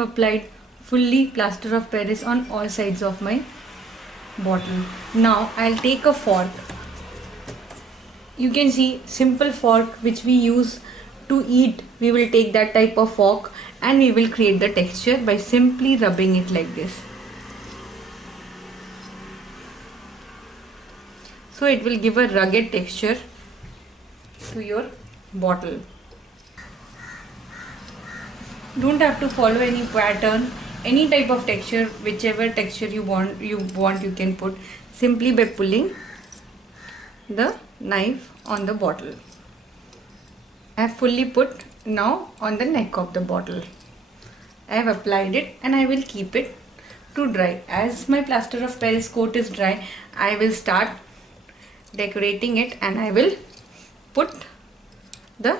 have applied fully plaster of Paris on all sides of my bottle. Now I'll take a fork. You can see simple fork which we use to eat. We will take that type of fork and we will create the texture by simply rubbing it like this. So it will give a rugged texture to your bottle. Don't have to follow any pattern, any type of texture, whichever texture you want you can put simply by pulling the knife on the bottle. I have fully put now on the neck of the bottle. I have applied it and I will keep it to dry. As my plaster of Paris coat is dry, I will start decorating it and I will put the